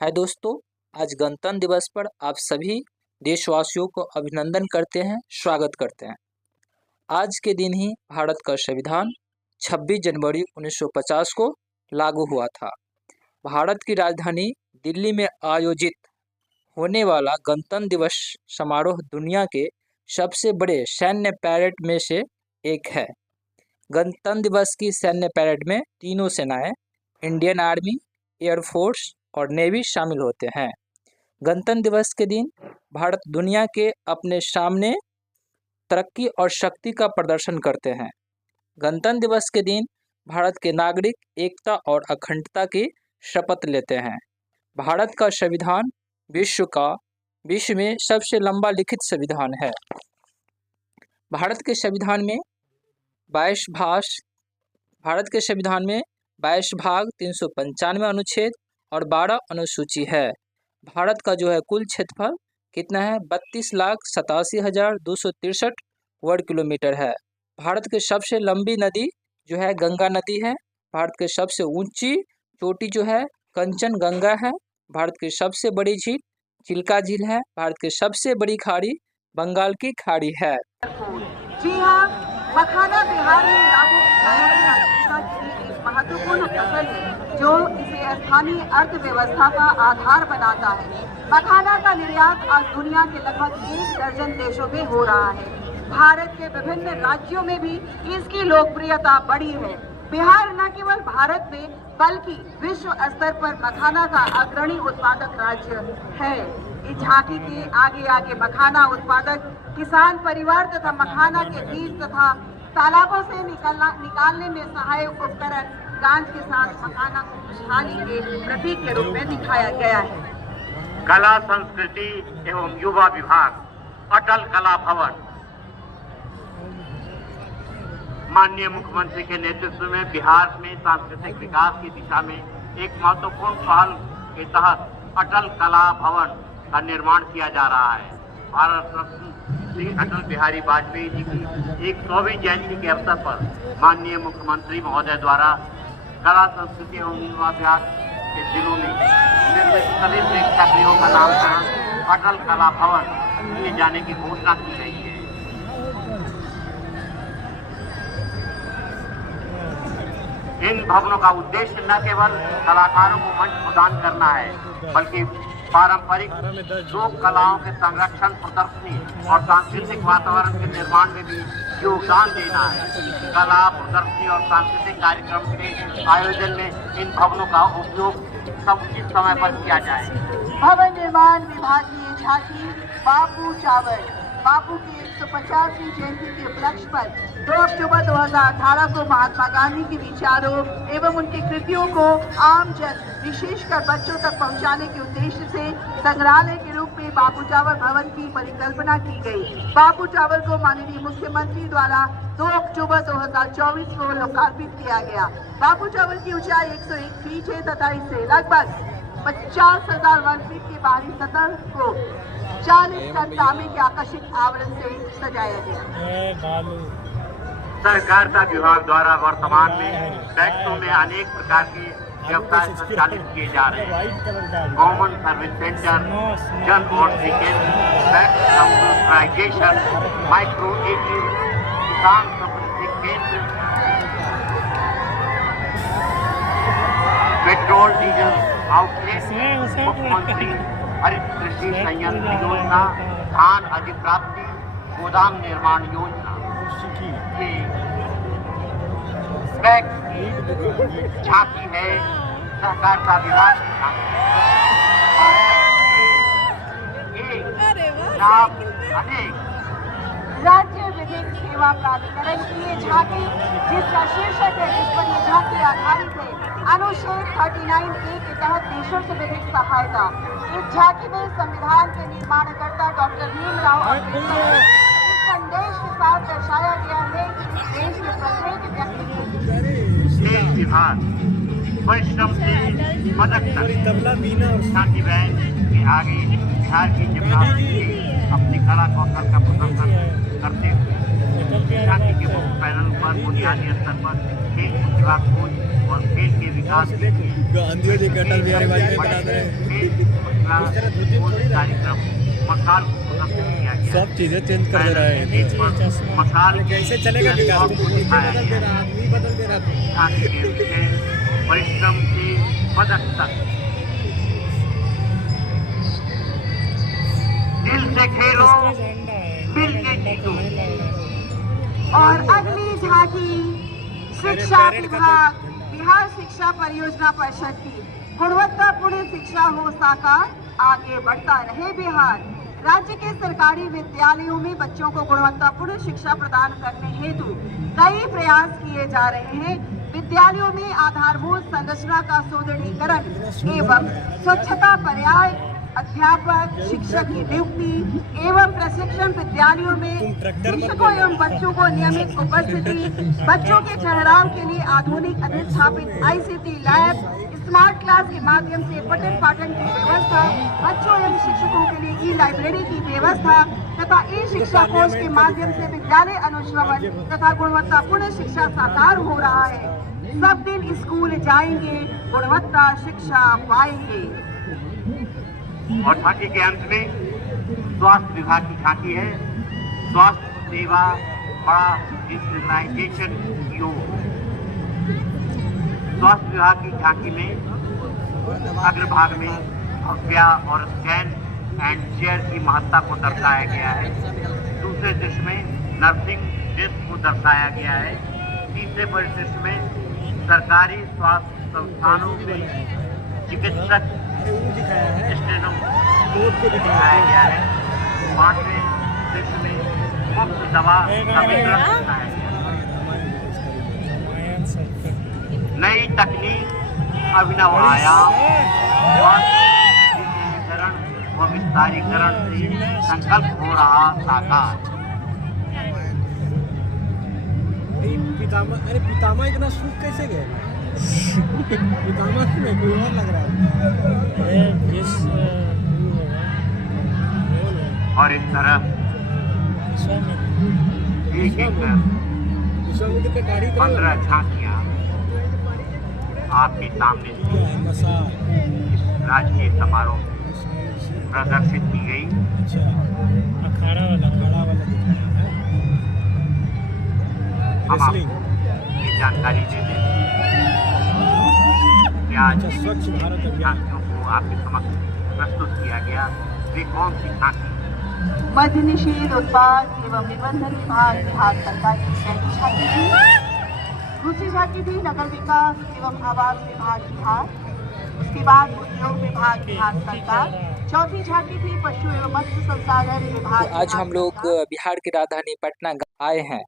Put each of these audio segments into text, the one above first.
है दोस्तों, आज गणतंत्र दिवस पर आप सभी देशवासियों को अभिनंदन करते हैं, स्वागत करते हैं। आज के दिन ही भारत का संविधान 26 जनवरी 1950 को लागू हुआ था। भारत की राजधानी दिल्ली में आयोजित होने वाला गणतंत्र दिवस समारोह दुनिया के सबसे बड़े सैन्य पैरेड में से एक है। गणतंत्र दिवस की सैन्य पैरेड में तीनों सेनाएं, इंडियन आर्मी, एयरफोर्स और नेवी शामिल होते हैं। गणतंत्र दिवस के दिन भारत दुनिया के अपने सामने तरक्की और शक्ति का प्रदर्शन करते हैं। गणतंत्र दिवस के दिन भारत के नागरिक एकता और अखंडता की शपथ लेते हैं। भारत का संविधान विश्व में सबसे लंबा लिखित संविधान है। भारत के संविधान में 22 भाग, 395 अनुच्छेद और 12 अनुसूची है। भारत का जो है कुल क्षेत्रफल कितना है? 32,87,263 वर्ग किलोमीटर है। भारत की सबसे लंबी नदी जो है गंगा नदी है। भारत की सबसे ऊंची चोटी जो है कंचनजंगा है। भारत की सबसे बड़ी झील चिल्का झील है। भारत की सबसे बड़ी खाड़ी बंगाल की खाड़ी है। जी हाँ, मखाना बिहार में लागू एक महत्वपूर्ण फसल है जो इसे स्थानीय अर्थव्यवस्था का आधार बनाता है। मखाना का निर्यात आज दुनिया के लगभग 1 दर्जन देशों में हो रहा है। भारत के विभिन्न राज्यों में भी इसकी लोकप्रियता बढ़ी है। बिहार न केवल भारत में बल्कि विश्व स्तर पर मखाना का अग्रणी उत्पादक राज्य है। इस झांकी के आगे मखाना उत्पादक किसान परिवार तथा मखाना के बीज तथा तालाबों से निकालने में सहायक उपकरण गांज के साथ मखाना को खुशहाली के प्रतीक के रूप में दिखाया गया है। कला संस्कृति एवं युवा विभाग, अटल कला भवन माननीय मुख्यमंत्री के नेतृत्व में बिहार में सांस्कृतिक विकास की दिशा में एक महत्वपूर्ण पहल के तहत अटल कला भवन का निर्माण किया जा रहा है। भारत रत्न श्री अटल बिहारी वाजपेयी जी की 100वीं जयंती के अवसर पर माननीय मुख्यमंत्री महोदय द्वारा कला संस्कृति एवं युवा विभाग के जिलों में निर्मित सभी प्रेक्षागृहों का नामकरण अटल कला भवन किए जाने की घोषणा की गई है। इन भवनों का उद्देश्य न केवल कलाकारों को मंच प्रदान करना है बल्कि पारंपरिक लोक कलाओं के संरक्षण, प्रदर्शनी और सांस्कृतिक वातावरण के निर्माण में भी योगदान देना है। कला, प्रदर्शनी और सांस्कृतिक कार्यक्रम के आयोजन में इन भवनों का उपयोग समुचित समय पर किया जाए। भवन निर्माण विभाग की झांकी बापू की 150वीं जयंती के उपलक्ष्य पर 2 अक्टूबर 2018 को महात्मा गांधी के विचारों एवं उनकी कृतियों को आम जन विशेषकर बच्चों तक पहुंचाने के उद्देश्य से संग्रहालय के रूप में बापू चावर भवन की परिकल्पना की गई। बापू चावर को माननीय मुख्यमंत्री द्वारा 2 अक्टूबर 2024 को लोकार्पित किया गया। बापू चावर की ऊंचाई 101 फीट है तथा इसे लगभग 50,000 वर्ग फीट के बाहरी सतह को 40 टन तांबे के आकर्षक आवरण से सजाया गया। सहकारिता विभाग द्वारा वर्तमान में बैंकों में अनेक प्रकार के व्यवसाय संचालित किए जा रहे हैं। Common service centre, Jan Aushadhi केंद्र, बैंक कंप्यूटराइजेशन, माइक्रो एटीएम, किसान समृद्धि केंद्र, पेट्रोल डीजल आउटलेट, मुख्यमंत्री हरित कृषि संयंत्र योजना, धान अधिप्राप्ति, गोदाम निर्माण योजना, ये बैंक की झांकी है। सहकारिता विभाग की झांकी अनेक राज्य विधिक सेवा प्राधिकरण की ये झांकी जिसका शीर्षक है, जिस पर ये झांकी आधारित है, अनुच्छेद 39A के तहत देशों से विधिक सहायता। इस झांकी में संविधान के निर्माणकर्ता डॉक्टर भीमराव अम्बेडकर इस संदेश के साथ दर्शाया गया है कि देश के प्रत्येक व्यक्ति खेल विभाग परिश्रम से मदद तक झांकी बैंक के आगे बिहार की जिम्नास्टिक अपनी कला कौशल का प्रदर्शन करते हुए झांकी के मुख्य पैनल पर बुनियादी स्तर पर खेल प्रतिभा खोज और खेल के विकास के लिए कार्यक्रम मसाल को प्रदर्शित किया गया। सब चीजें चेंज कर दे रहा है। मसाल कैसे चलेगा विकास? को दिखाया गया। आदमी बदल दे रहा है। झांकी के विषय परिश्रम से पदक तक, दिल से खेलो, मिल के जीतो। और अगली झांकी शिक्षा विभाग बिहार शिक्षा परियोजना परिषद की गुणवत्तापूर्ण शिक्षा हो साकार, आगे बढ़ता रहे बिहार। राज्य के सरकारी विद्यालयों में बच्चों को गुणवत्तापूर्ण शिक्षा प्रदान करने हेतु कई प्रयास किए जा रहे हैं। विद्यालयों में आधारभूत संरचना का सुदृढ़ीकरण एवं स्वच्छता, पर्याप्त अध्यापक, शिक्षक की नियुक्ति एवं प्रशिक्षण, विद्यालयों में शिक्षकों एवं बच्चों को नियमित उपस्थिति, बच्चों के ठहराव के लिए आधुनिक अधिस्थापित ICT लैब, स्मार्ट क्लास के माध्यम से पठन पाठन की व्यवस्था, बच्चों एवं शिक्षकों के लिए ई-लाइब्रेरी की व्यवस्था तथा ई-शिक्षा कोष के माध्यम से विद्यालय अनुश्रवण तथा गुणवत्तापूर्ण शिक्षा साकार हो रहा है। सब दिन स्कूल जाएंगे, गुणवत्ता शिक्षा पाएंगे। और झांकी के अंत में स्वास्थ्य विभाग की झांकी है। स्वास्थ्य सेवा बड़ा डिजिटलाइजेशन की ओर। स्वास्थ्य विभाग की झांकी में अग्रभाग में भव्या और स्कैन एंड शेयर की महत्ता को दर्शाया गया है। दूसरे दृश्य में नर्सिंग डेस्क को दर्शाया गया है। तीसरे परिदृश्य में सरकारी स्वास्थ्य संस्थानों में चिकित्सक स्टेनो को दिखाया गया है। पांचवें दृश्य में मुफ्त दवा का वितरण दिखाया गया है। नई तकनीक, अभिनव आयाम, डिजिटलीकरण व विस्तारीकरण से संकल्प हो रहा साकार। अरे पितामह इतना सूख कैसे गए? पितामह में कोई और लग रहा है। और इस तरह एक एक 15 झांकियां आपके सामने राजकीय समारोह प्रदर्शित की गई। अखाड़ा वाला हम आपको ये जानकारी दे दें कि आज स्वच्छ भारत अभियान झांकियों को आपके समक्ष प्रस्तुत किया गया। वे कौन सी झांकी? मद्य निषेध उत्पाद एवं निबंधन विभाग बिहार सरकार की पहली झांकी थी। दूसरी झांकी थी नगर विकास एवं आवास विभाग बिहार। उसके बाद उद्योग विभाग बिहार सरकार। चौथी झांकी थी पशु एवं मत्स्य संसाधन विभाग। तो आज हम लोग बिहार की राजधानी पटना आए हैं।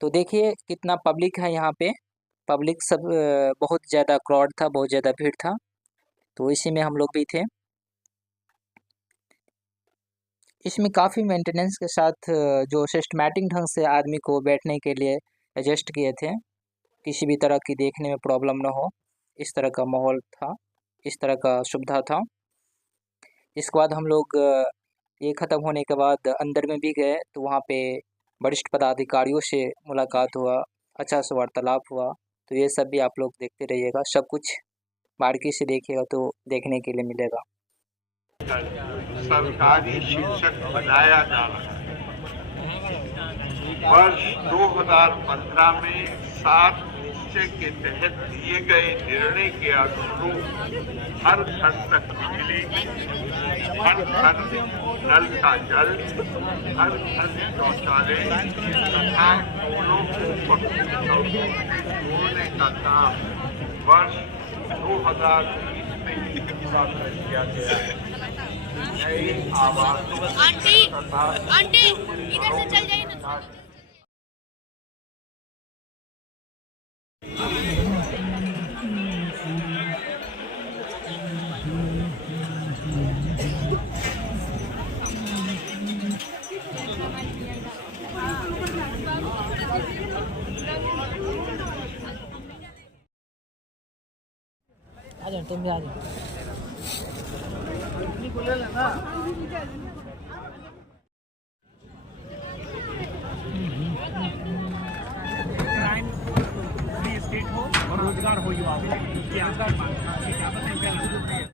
तो देखिए कितना पब्लिक है यहाँ पे। पब्लिक सब बहुत ज़्यादा क्राउड था, बहुत ज़्यादा भीड़ था। तो इसी में हम लोग भी थे। इसमें काफ़ी मेंटेनेंस के साथ जो सिस्टमैटिक ढंग से आदमी को बैठने के लिए एडजस्ट किए थे, किसी भी तरह की देखने में प्रॉब्लम ना हो, इस तरह का माहौल था, इस तरह का सुविधा था। इसके बाद हम लोग ये ख़त्म होने के बाद अंदर में भी गए तो वहाँ पे वरिष्ठ पदाधिकारियों से मुलाकात हुआ, अच्छा से वार्तालाप हुआ। तो ये सब भी आप लोग देखते रहिएगा, सब कुछ बारीकी से देखिएगा तो देखने के लिए मिलेगा। सरकारी शिक्षक बनाया जा रहा है। वर्ष 2015 में 7 निश्चय के तहत दिए गए निर्णय के अनुरूप हर घर तक बिजली, हर घर नल का जल, हर घर शौचालय तथा स्कूलों को पक्की सड़कों से जोड़ने का काम वर्ष 2020 में पूरा कर दिया गया है। आंटी इधर से चल जाइए ना। आ जाओ, तुम भी आ जाओ। स्टेट हो और रोजगार हो युवा को, क्या